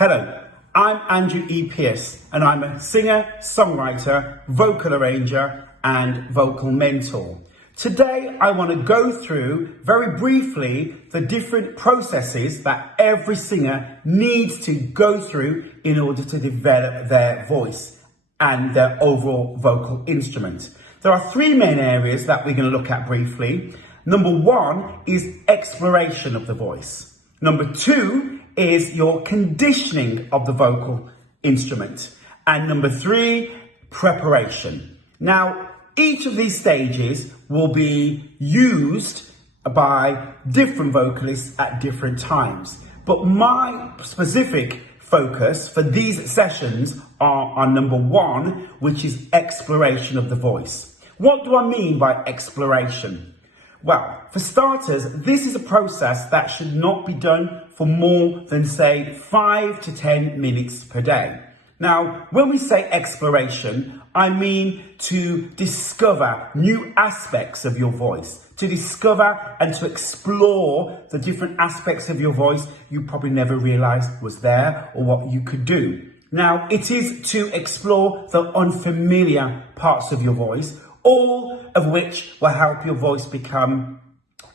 Hello, I'm Andrew E. Pierce, and I'm a singer, songwriter, vocal arranger, and vocal mentor. Today, I want to go through very briefly the different processes that every singer needs to go through in order to develop their voice and their overall vocal instrument. There are three main areas that we're going to look at briefly. Number one is exploration of the voice. Number two is your conditioning of the vocal instrument. And number three, preparation. Now, each of these stages will be used by different vocalists at different times. But my specific focus for these sessions are on number one, which is exploration of the voice. What do I mean by exploration? Well, for starters, this is a process that should not be done for more than, say, 5 to 10 minutes per day. Now, when we say exploration, I mean to discover new aspects of your voice, to discover and to explore the different aspects of your voice you probably never realized was there or what you could do. Now, it is to explore the unfamiliar parts of your voice, all of which will help your voice become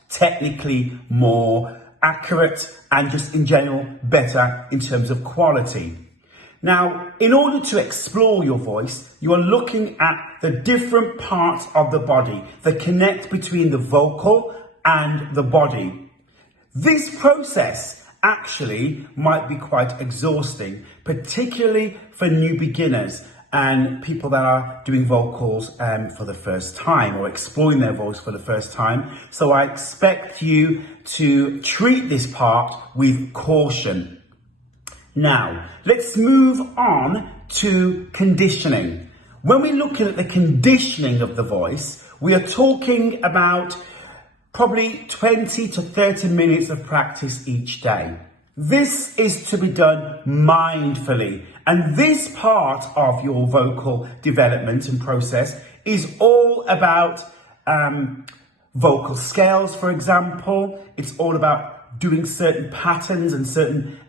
technically more accurate and just in general better in terms of quality. Now, in order to explore your voice, you are looking at the different parts of the body that connect between the vocal and the body. This process actually might be quite exhausting, particularly for new beginners and people that are doing vocals for the first time or exploring their voice for the first time. So I expect you to treat this part with caution. Now, let's move on to conditioning. When we're looking at the conditioning of the voice, we are talking about probably 20 to 30 minutes of practice each day. This is to be done mindfully, and this part of your vocal development and process is all about vocal scales, for example. It's all about doing certain patterns and certain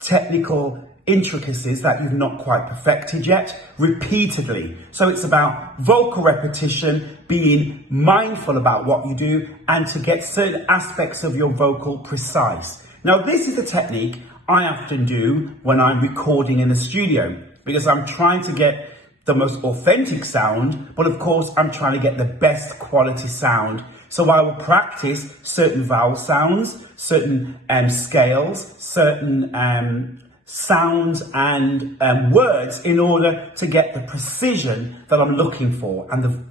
technical intricacies that you've not quite perfected yet, repeatedly. So it's about vocal repetition, being mindful about what you do, and to get certain aspects of your vocal precise. Now, this is the technique I often do when I'm recording in the studio, because I'm trying to get the most authentic sound, but of course I'm trying to get the best quality sound. So I will practice certain vowel sounds, certain scales, certain sounds and words in order to get the precision that I'm looking for and the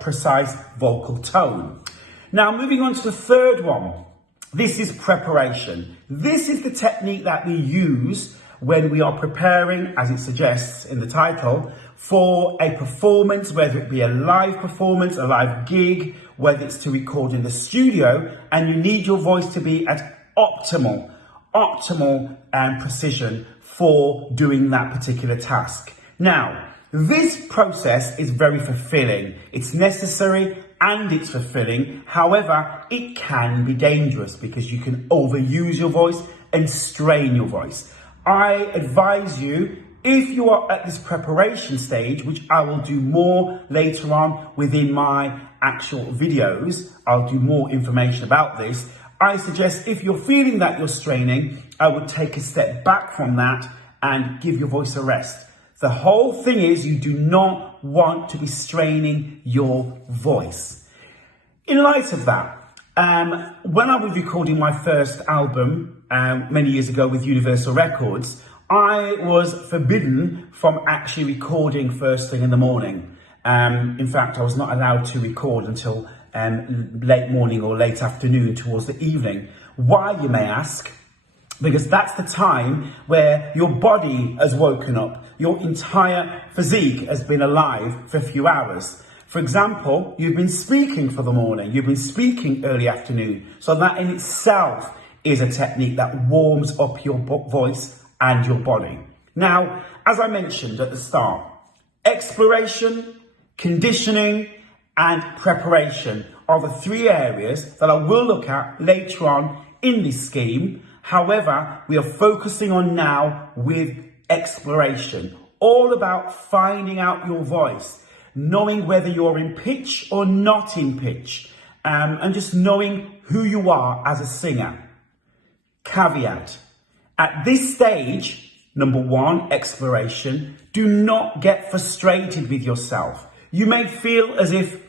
precise vocal tone. Now, moving on to the third one. This is preparation. This is the technique that we use when we are preparing, as it suggests in the title, for a performance, whether it be a live performance, a live gig, whether it's to record in the studio, and you need your voice to be at optimal precision for doing that particular task. Now, this process is very fulfilling. It's necessary and it's fulfilling. However, it can be dangerous because you can overuse your voice and strain your voice. I advise you, if you are at this preparation stage, which I will do more later on within my actual videos, I'll do more information about this. I suggest if you're feeling that you're straining, I would take a step back from that and give your voice a rest. The whole thing is you do not want to be straining your voice. In light of that, when I was recording my first album many years ago with Universal Records, I was forbidden from actually recording first thing in the morning. In fact, I was not allowed to record until late morning or late afternoon towards the evening. Why, you may ask? Because that's the time where your body has woken up. Your entire physique has been alive for a few hours. For example, you've been speaking for the morning, you've been speaking early afternoon. So that in itself is a technique that warms up your voice and your body. Now, as I mentioned at the start, exploration, conditioning, and preparation are the three areas that I will look at later on in this scheme. However, we are focusing on now with exploration, all about finding out your voice, knowing whether you're in pitch or not in pitch, and just knowing who you are as a singer. Caveat: at this stage, number one, exploration, do not get frustrated with yourself. You may feel as if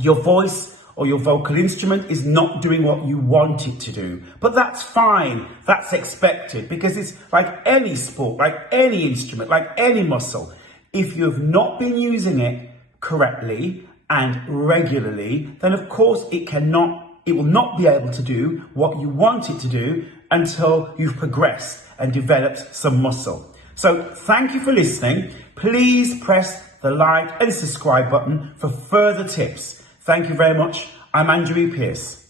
your voice or your vocal instrument is not doing what you want it to do. But that's fine, that's expected, because it's like any sport, like any instrument, like any muscle. If you have not been using it correctly and regularly, then of course it will not be able to do what you want it to do until you've progressed and developed some muscle. So thank you for listening. Please press the like and subscribe button for further tips. Thank you very much. I'm Andrew E. Pearce.